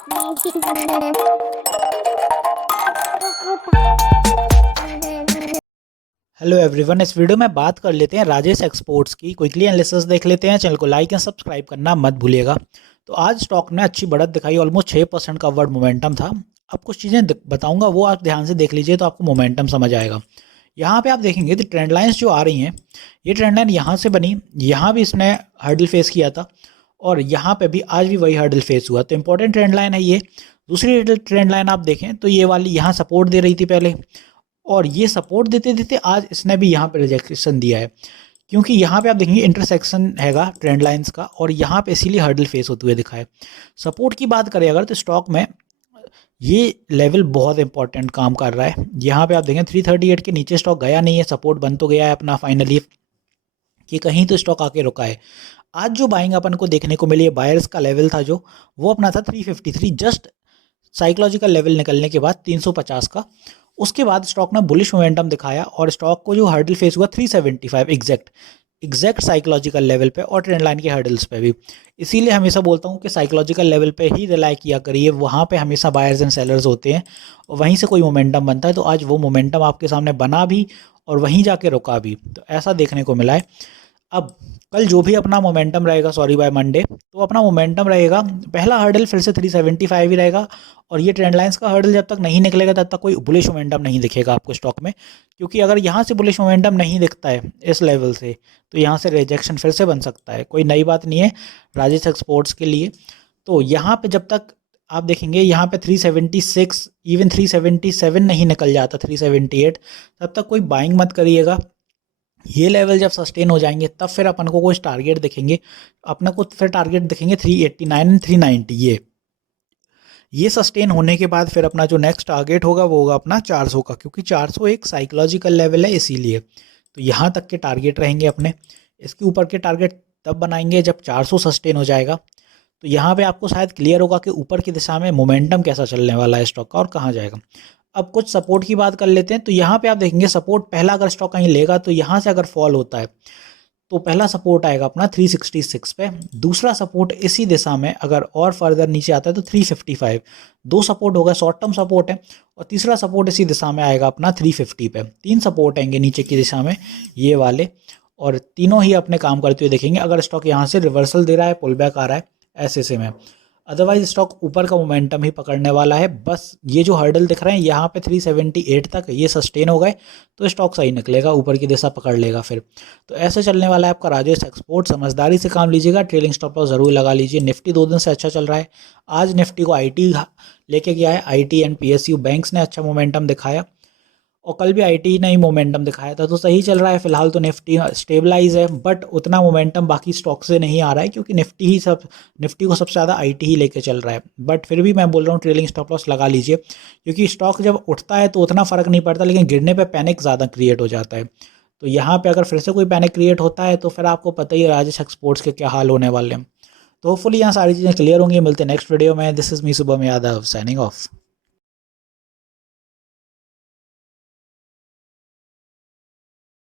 Hello everyone, इस video में बात कर लेते हैं राजेश एक्सपोर्ट्स की। क्विकली एनालिसिस देख लेते हैं। चैनल को लाइक एंड सब्सक्राइब करना मत भूलिएगा। तो आज स्टॉक ने अच्छी बढ़त दिखाई, ऑलमोस्ट 6% का अपवर्ड मोमेंटम था। अब कुछ चीज़ें बताऊंगा, वो आप ध्यान से देख लीजिए तो आपको मोमेंटम समझ आएगा। यहाँ पे आप देखेंगे तो ट्रेंड लाइन्स जो आ रही हैं, ये ट्रेंड लाइन यहाँ से बनी, यहाँ भी इसने हर्डल फेस किया था और यहाँ पे भी आज भी वही हर्डल फेस हुआ। तो इंपॉर्टेंट ट्रेंड लाइन है ये। दूसरी ट्रेंड लाइन आप देखें तो ये वाली यहाँ सपोर्ट दे रही थी पहले, और ये सपोर्ट देते देते आज इसने भी यहाँ पे रिजेक्शन दिया है, क्योंकि यहाँ पे आप देखेंगे इंटरसेक्शन हैगा ट्रेंड लाइंस का, और यहाँ पे इसीलिए हर्डल फेस होते हुए दिखा है। सपोर्ट की बात करें अगर, तो स्टॉक में ये लेवल बहुत इंपॉर्टेंट काम कर रहा है। यहाँ पे आप देखें 338 के नीचे स्टॉक गया नहीं है, सपोर्ट बन तो गया है अपना फाइनली, कि कहीं तो स्टॉक आके रुका है। आज जो बाइंग अपन को देखने को मिली है, बायर्स का लेवल था जो, वो अपना था 353, जस्ट साइकोलॉजिकल लेवल निकलने के बाद 350 का। उसके बाद स्टॉक ने बुलिश मोमेंटम दिखाया और स्टॉक को जो हर्डल फेस हुआ 375 एग्जैक्ट साइकोलॉजिकल लेवल पे और ट्रेंड लाइन के हर्डल्स पे भी। इसीलिए हमेशा बोलता हूँ कि साइकोलॉजिकल लेवल पे ही रिलाई किया करिए, वहाँ पे हमेशा बायर्स एंड सेलर्स होते हैं और वहीं से कोई मोमेंटम बनता है। तो आज वो मोमेंटम आपके सामने बना भी और वहीं जाके रुका भी, तो ऐसा देखने को मिला है। अब कल जो भी अपना मोमेंटम रहेगा, सॉरी बाय मंडे, तो अपना मोमेंटम रहेगा, पहला हर्डल फिर से 375 ही रहेगा। और ये ट्रेंड लाइंस का हर्डल जब तक नहीं निकलेगा तब तक कोई बुलिश मोमेंटम नहीं दिखेगा आपको स्टॉक में, क्योंकि अगर यहाँ से बुलिश मोमेंटम नहीं दिखता है इस लेवल से, तो यहाँ से रिजेक्शन फिर से बन सकता है। कोई नई बात नहीं है राजेश एक्सपोर्ट्स के लिए। तो यहाँ पे जब तक आप देखेंगे यहाँ पे 376 इवन 377 नहीं निकल जाता, 378, तब तक कोई बाइंग मत करिएगा। ये लेवल जब सस्टेन हो जाएंगे तब फिर अपन को कुछ टारगेट दिखेंगे, अपने को फिर टारगेट दिखेंगे 389 एंड 390। ये सस्टेन होने के बाद फिर अपना जो नेक्स्ट टारगेट होगा वो होगा अपना 400 का, क्योंकि 400 एक साइकोलॉजिकल लेवल है इसीलिए। तो यहाँ तक के टारगेट रहेंगे अपने। इसके ऊपर के टारगेट तब बनाएंगे जब 400 सस्टेन हो जाएगा। तो यहाँ पे आपको शायद क्लियर होगा कि ऊपर की दिशा में मोमेंटम कैसा चलने वाला है स्टॉक का और कहाँ जाएगा। अब कुछ सपोर्ट की बात कर लेते हैं। तो यहाँ पे आप देखेंगे सपोर्ट पहला अगर स्टॉक कहीं लेगा तो यहाँ से अगर फॉल होता है तो पहला सपोर्ट आएगा अपना 366 पे, दूसरा सपोर्ट इसी दिशा में अगर और फर्दर नीचे आता है तो 355। दो सपोर्ट होगा, शॉर्ट टर्म सपोर्ट है, और तीसरा सपोर्ट इसी दिशा में आएगा अपना 350 पे। तीन सपोर्ट आएंगे नीचे की दिशा में ये वाले, और तीनों ही अपने काम करते हुए देखेंगे अगर स्टॉक यहाँ से रिवर्सल दे रहा है, पुल बैक आ रहा है ऐसे में। अदरवाइज स्टॉक ऊपर का मोमेंटम ही पकड़ने वाला है। बस ये जो हर्डल दिख रहे हैं यहाँ पे 378 तक ये सस्टेन हो गए तो स्टॉक सही निकलेगा, ऊपर की दिशा पकड़ लेगा फिर। तो ऐसे चलने वाला है आपका राजेश एक्सपोर्ट। समझदारी से काम लीजिएगा, ट्रेलिंग स्टॉप लॉस जरूर लगा लीजिए। निफ्टी 2 दिन से अच्छा चल रहा है। आज निफ्टी को आईटी लेके गया है, आईटी एंड पीएसयू बैंक्स ने अच्छा मोमेंटम दिखाया, और कल भी आईटी ने ही मोमेंटम दिखाया था। तो सही चल रहा है फिलहाल। तो निफ्टी स्टेबलाइज है, बट उतना मोमेंटम बाकी स्टॉक से नहीं आ रहा है, क्योंकि निफ्टी को सबसे ज़्यादा आईटी ही लेके चल रहा है। बट फिर भी मैं बोल रहा हूँ ट्रेलिंग स्टॉप लॉस लगा लीजिए, क्योंकि स्टॉक जब उठता है तो उतना फ़र्क नहीं पड़ता, लेकिन गिरने पर पैनिक ज़्यादा क्रिएट हो जाता है। तो यहाँ पर अगर फिर से कोई पैनिक क्रिएट होता है तो फिर आपको पता ही है राजेश एक्सपोर्ट्स के क्या हाल होने वाले हैं। तो होपफुली यहाँ सारी चीज़ें क्लियर होंगी। मिलते हैं नेक्स्ट वीडियो में। This is me Shubham Yadav signing off.